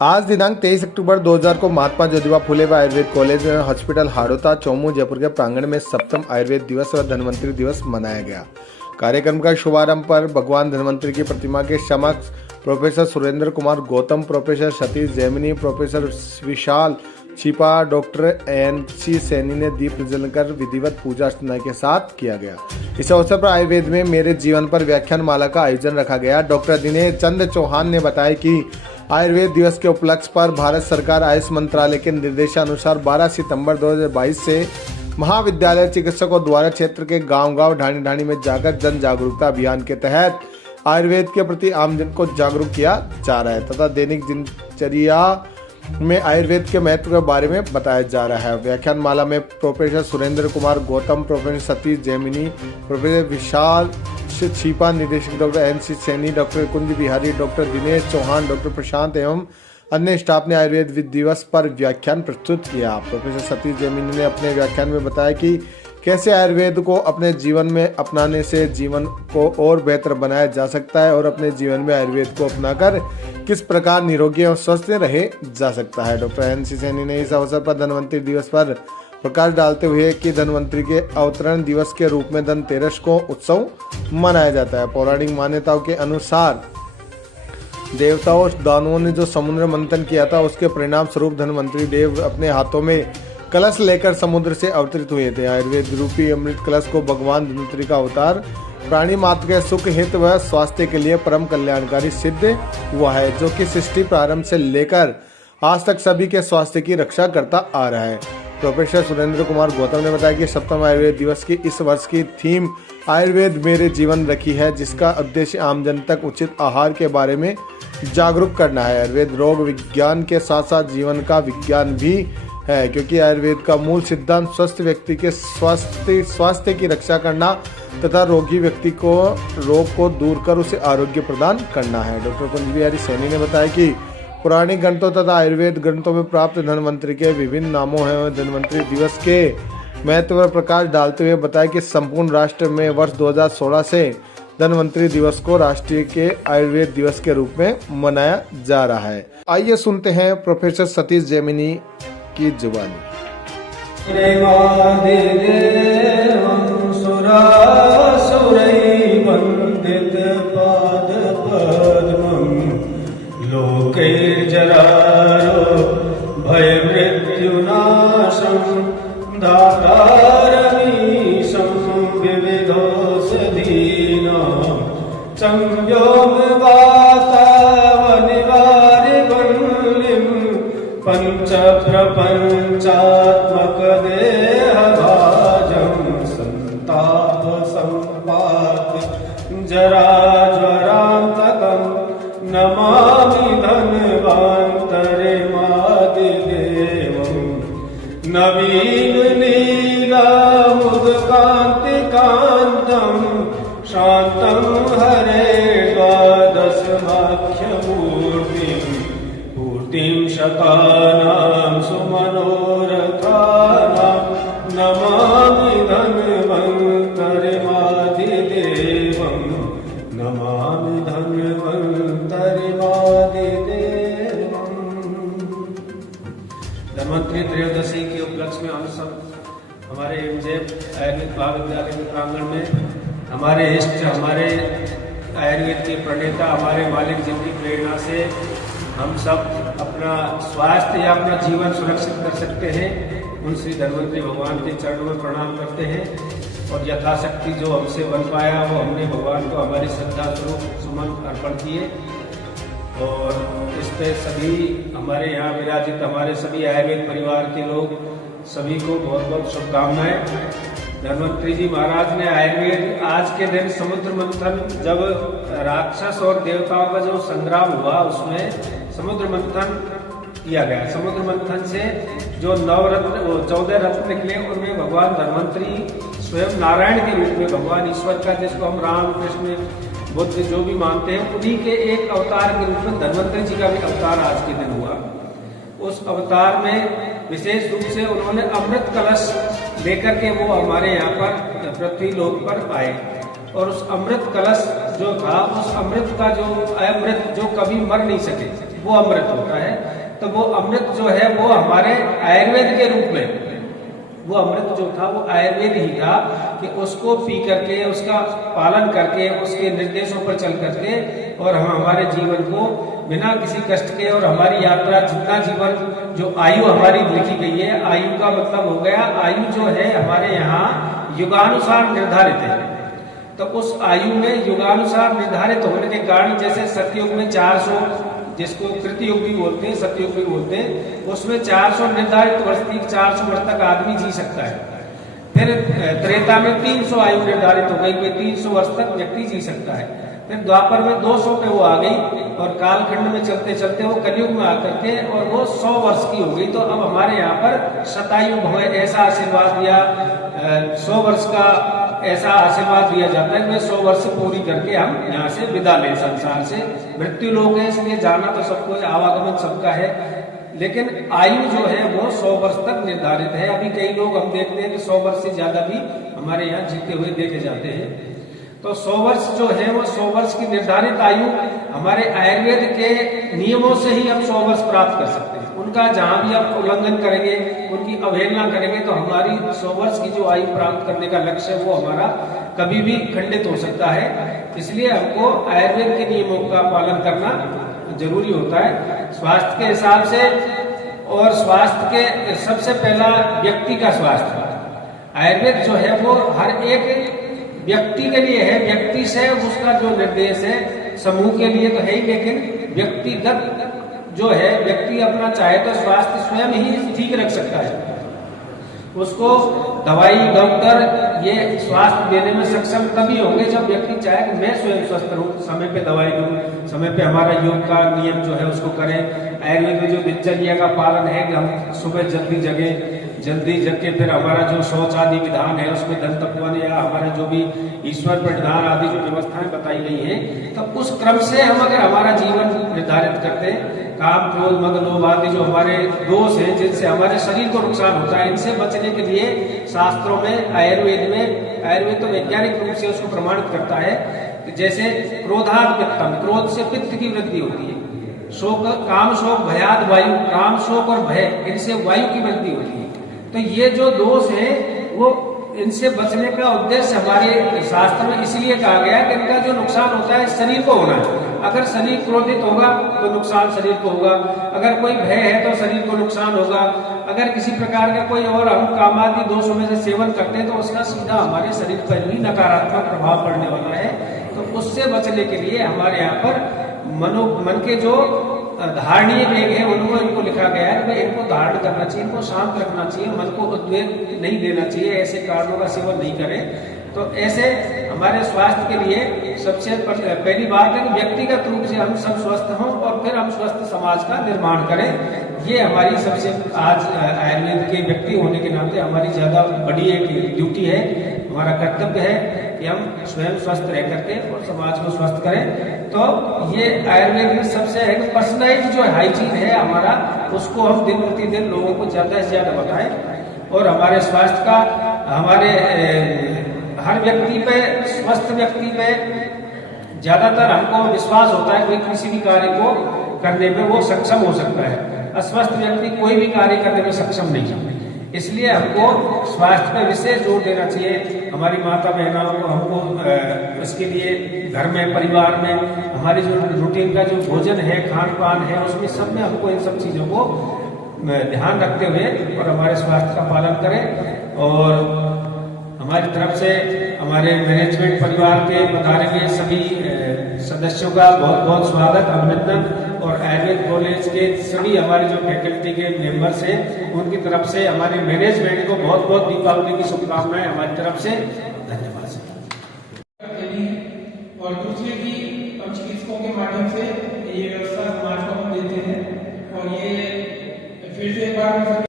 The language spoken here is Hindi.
आज दिनांक 23 अक्टूबर 2000 को महात्मा ज्योतिबा फुले व आयुर्वेद कॉलेज हॉस्पिटल हाड़ौता चौमू जयपुर के प्रांगण में 7वां आयुर्वेद दिवस व धन्वंतरि दिवस मनाया गया। कार्यक्रम का शुभारंभ पर भगवान धन्वंतरि की प्रतिमा के समक्ष professor Surendra Kumar Gautam, professor Satish Jaimini, professor Vishal Chhipa, doctor NC Saini ने दीप प्रज्वलन कर विधिवत पूजा अर्चना के साथ किया गया। इस अवसर पर आयुर्वेद में मेरे जीवन पर व्याख्यान माला का आयोजन रखा गया। डॉक्टर दिनेश चंद्र चौहान ने बताया कि आयुर्वेद दिवस के उपलक्ष्य पर भारत सरकार आयुष मंत्रालय के निर्देशानुसार 12 सितंबर 2022 से महाविद्यालय चिकित्सकों द्वारा क्षेत्र के गांव-गांव, ढाणी-ढाणी में जाकर जन जागरूकता अभियान के तहत आयुर्वेद के प्रति आमजन को जागरूक किया जा रहा है तथा दैनिक दिनचर्या में आयुर्वेद के महत्व के बारे में बताया जा रहा है। व्याख्यान माला में professor Surendra Kumar Gautam, professor Satish Jaimini, professor Vishal Chhipa, निदेशक doctor NC Saini, doctor Kunj Bihari, doctor Dinesh Chauhan, doctor Prashant एवं अन्य स्टाफ ने आयुर्वेद दिवस पर व्याख्यान प्रस्तुत किया। प्रोफेसर सतीश जैमिनी ने अपने व्याख्यान में बताया कि कैसे आयुर्वेद को अपने जीवन में अपनाने से जीवन को और बेहतर बनाया जा सकता है और अपने जीवन में आयुर्वेद को अपनाकर किस प्रकार निरोगी और स्वस्थ रहे जा सकता है। डॉक्टर NC सैनी ने इस अवसर पर धन्वंतरि दिवस पर प्रकाश डालते हुए कि धन्वंतरि के अवतरण दिवस के रूप में धनतेरस को उत्सव मनाया जाता है। पौराणिक मान्यताओं के अनुसार देवताओं और दानवों ने जो समुद्र मंथन किया था उसके परिणाम स्वरूप धन्वंतरि देव अपने हाथों में कलश लेकर समुद्र से अवतरित हुए थे। आयुर्वेद रूपी अमृत कलश को भगवान धन्वंतरि का अवतार प्राणी मात्र के सुख हित व स्वास्थ्य के लिए परम कल्याणकारी सिद्ध हुआ है, जो कि सृष्टि प्रारंभ से लेकर आज तक सभी के स्वास्थ्य की रक्षा करता आ रहा है। प्रोफेसर सुरेंद्र कुमार गौतम ने बताया कि 7वां आयुर्वेद दिवस की इस वर्ष की थीम आयुर्वेद मेरे जीवन रखी है, जिसका उद्देश्य आमजन तक उचित आहार के बारे में जागरूक करना है। आयुर्वेद रोग विज्ञान के साथ साथ जीवन का विज्ञान भी है, क्योंकि आयुर्वेद का मूल सिद्धांत स्वस्थ व्यक्ति के स्वास्थ्य की रक्षा करना तथा रोगी व्यक्ति को रोग को दूर कर उसे आरोग्य प्रदान करना है। डॉक्टर कुंज बिहारी सैनी ने बताया कि पुराणिक ग्रंथों तथा आयुर्वेद ग्रंथों में प्राप्त धन्वंतरि के विभिन्न नामों हैं। धन्वंतरि दिवस के महत्व पर प्रकाश डालते हुए बताया कि संपूर्ण राष्ट्र में वर्ष 2016 से धन्वंतरि दिवस को राष्ट्रीय के आयुर्वेद दिवस के रूप में मनाया जा रहा है। आइए सुनते हैं प्रोफेसर सतीश जैमिनी की जुबानी। लोकैर्जरारो भयमृत्युनाशं दातारमीशं विविधौषधीनां संयोगवातावनिवारिवल्लिं पञ्चप्रपञ्चात्मकदेहभाजं सन्तापसम्पात जराज्वरान्तकं नमामि धन्वन्तरिमादिदेवं नवीनलीलामुदकान्तिकान्तं शान्तं हरे द्वादशमाख्यमूर्तिं पूर्तिं शतानां सुमनोरथानां नमामि धन्वन्तरिमादिदेवं नमामि धन्वन्तरिमादिदेवं। धन्वंतरि त्रयोदशी के उपलक्ष्य में हम सब हमारे एमजेएफ आयुर्वेद महाविद्यालय के प्रांगण में हमारे इष्ट, हमारे आयुर्वेद के प्रणेता, हमारे मालिक जिनकी प्रेरणा से हम सब अपना स्वास्थ्य या अपना जीवन सुरक्षित कर सकते हैं, उन श्री धन्वंतरि भगवान के चरणों में प्रणाम करते हैं और यथाशक्ति जो हमसे बन पाया वो हमने भगवान को हमारी श्रद्धा स्वरूप सुमन अर्पण किए। और इस पे सभी हमारे यहाँ विराजित हमारे सभी आयुर्वेद परिवार के लोग सभी को बहुत बहुत शुभकामनाएं। धन्वंतरि जी महाराज ने आयुर्वेद आज के दिन समुद्र मंथन, जब राक्षस और देवताओं का जो संग्राम हुआ उसमें समुद्र मंथन किया गया। समुद्र मंथन से जो 14 रत्न निकले उनमें भगवान धन्वंतरि स्वयं नारायण के रूप में भगवान ईश्वर का, जिसको हम राम कृष्ण बुद्ध जो भी मानते हैं, उन्हीं के एक अवतार के रूप में धन्वंतरि जी का भी अवतार आज के दिन हुआ। उस अवतार में विशेष रूप से उन्होंने अमृत कलश लेकर के वो हमारे यहाँ पर पृथ्वी लोक पर आए और उस अमृत कलश जो था, उस अमृत का जो अमृत जो कभी मर नहीं सके वो अमृत होता है। तो वो अमृत जो है वो हमारे आयुर्वेद के रूप में, वो अमृत जो था वो आयुर्वेद ही था कि उसको पी करके, उसका पालन करके, उसके निर्देशों पर चल करके और हम हमारे जीवन को बिना किसी कष्ट के, और हमारी यात्रा जितना जीवन जो आयु हमारी लिखी गई है, आयु का मतलब हो गया, आयु जो है हमारे यहाँ युगानुसार निर्धारित है। तो उस आयु में युगानुसार निर्धारित होने के कारण, जैसे सतयुग में 400, जिसको कृतयुग भी बोलते हैं, सतयुग भी बोलते हैं, उसमें 400 निर्धारित वर्ष थी, 400 वर्ष तक आदमी जी सकता है। फिर त्रेता में 300 आयु निर्धारित हो गई, कोई 300 वर्ष तक व्यक्ति जी सकता है। फिर द्वापर में 200 पे वो आ गई, और कालखंड में चलते चलते वो कलयुग में आकर के और वो 100 वर्ष की हो गई। तो अब हमारे यहाँ पर शतायु भव ऐसा आशीर्वाद दिया, 100 वर्ष का ऐसा आशीर्वाद दिया जाता है कि 100 वर्ष पूरी करके हम यहाँ से विदा लें संसार से। मृत्यु लोग है, इसलिए जाना तो सबको, आवागमन सबका है, लेकिन आयु जो है वो 100 वर्ष तक निर्धारित है। अभी कई लोग हम देखते हैं कि 100 वर्ष से ज्यादा भी हमारे यहाँ जीते हुए देखे जाते हैं। तो 100 वर्ष जो है वो 100 वर्ष की निर्धारित आयु हमारे आयुर्वेद के नियमों से ही हम 100 वर्ष प्राप्त कर सकते हैं। उनका जहां भी आप उल्लंघन करेंगे, उनकी अवहेलना करेंगे, तो हमारी 100 वर्ष की जो आयु प्राप्त करने का लक्ष्य है वो हमारा कभी भी खंडित हो सकता है। इसलिए हमको आयुर्वेद के नियमों का पालन करना जरूरी होता है स्वास्थ्य के हिसाब से। और स्वास्थ्य के सबसे पहला व्यक्ति का स्वास्थ्य, आयुर्वेद जो है वो हर एक व्यक्ति के लिए है, व्यक्ति से उसका जो निर्देश है, समूह के लिए तो है ही, लेकिन व्यक्तिगत जो है, व्यक्ति अपना चाहे तो स्वास्थ्य स्वयं ही ठीक रख सकता है। उसको दवाई, डॉक्टर ये स्वास्थ्य देने में सक्षम तभी होंगे जब व्यक्ति चाहे कि मैं स्वयं स्वस्थ रहूं, समय पे दवाई लूं, समय पे हमारा योग का नियम जो है उसको करें। आयुर्वेद में जो दिनचर्या का पालन है कि हम सुबह जल्दी जग के फिर हमारा जो शौच आदि विधान है उसमें दंत तपवन या हमारा जो भी ईश्वर प्रतिधान आदि जो व्यवस्थाएं बताई गई हैं, तो उस क्रम से हम अगर हमारा जीवन निर्धारित करते हैं, काम, क्रोध, मद, लोभ आदि जो हमारे दोष हैं जिनसे हमारे शरीर को नुकसान होता है, इनसे बचने के लिए शास्त्रों में, आयुर्वेद तो वैज्ञानिक रूप से उसको प्रमाणित करता है कि जैसे क्रोधाद पित्तम, क्रोध से पित्त की वृद्धि होती है, शोक, काम शोक भयाद वायु, काम शोक और भय, इनसे वायु की वृद्धि होती है। तो ये जो दोष है वो, इनसे बचने का उद्देश्य हमारे शास्त्र में इसलिए कहा गया कि इनका जो नुकसान होता है शरीर को होना है। अगर शरीर क्रोधित होगा तो नुकसान शरीर को होगा, अगर कोई भय है तो शरीर को नुकसान होगा, अगर किसी प्रकार का कोई और हम कामादि दोषों में से सेवन करते हैं तो उसका सीधा हमारे शरीर पर भी नकारात्मक प्रभाव पड़ने वाला है। तो उससे बचने के लिए हमारे यहाँ पर मन के जो धारणीय वेग है उनको इनको लिखा गया है कि इनको धारण करना चाहिए, इनको शांत रखना चाहिए, मन को उद्वेग नहीं देना चाहिए, ऐसे कारणों का सेवन नहीं करें। तो ऐसे हमारे स्वास्थ्य के लिए सबसे पहली बात है कि व्यक्तिगत रूप से हम सब स्वस्थ हों और फिर हम स्वस्थ समाज का निर्माण करें। ये हमारी सबसे आज आयुर्वेद के व्यक्ति होने के नाते हमारी ज्यादा बड़ी एक ड्यूटी है, हमारा कर्तव्य है कि हम स्वयं स्वस्थ रह करके और समाज को स्वस्थ करें। तो ये आयुर्वेद में सबसे है कि पर्सनलाइज जो हाइजीन है हमारा, उसको हम दिन प्रतिदिन लोगों को ज्यादा से ज्यादा बताएं और हमारे स्वास्थ्य का, हमारे हर व्यक्ति पे, स्वस्थ व्यक्ति पे ज्यादातर हमको विश्वास होता है कि किसी भी कार्य को करने में वो सक्षम हो सकता है। अस्वस्थ व्यक्ति कोई भी कार्य करने में सक्षम नहीं है। इसलिए हमको स्वास्थ्य पर विशेष जोर देना चाहिए। हमारी माता बहनों को हमको इसके लिए घर में, परिवार में हमारी जो रूटीन का जो भोजन है, खान पान है, उसमें सब में हमको इन सब चीजों को ध्यान रखते हुए और हमारे स्वास्थ्य का पालन करें। और हमारी तरफ से हमारे मैनेजमेंट परिवार के पधारे हुए सभी सदस्यों का बहुत बहुत स्वागत, अभिनंदन। और आयुर्वेद कॉलेज के सभी हमारे जो फैकल्टी के मेंबर्स हैं उनकी तरफ से हमारे मैनेजमेंट को बहुत बहुत दीपावली की शुभकामनाएं हमारी तरफ से। धन्यवाद। और दूसरे की हम चिकित्सकों के माध्यम से ये व्यवस्था समाज को हम देते हैं और ये फिर से एक बार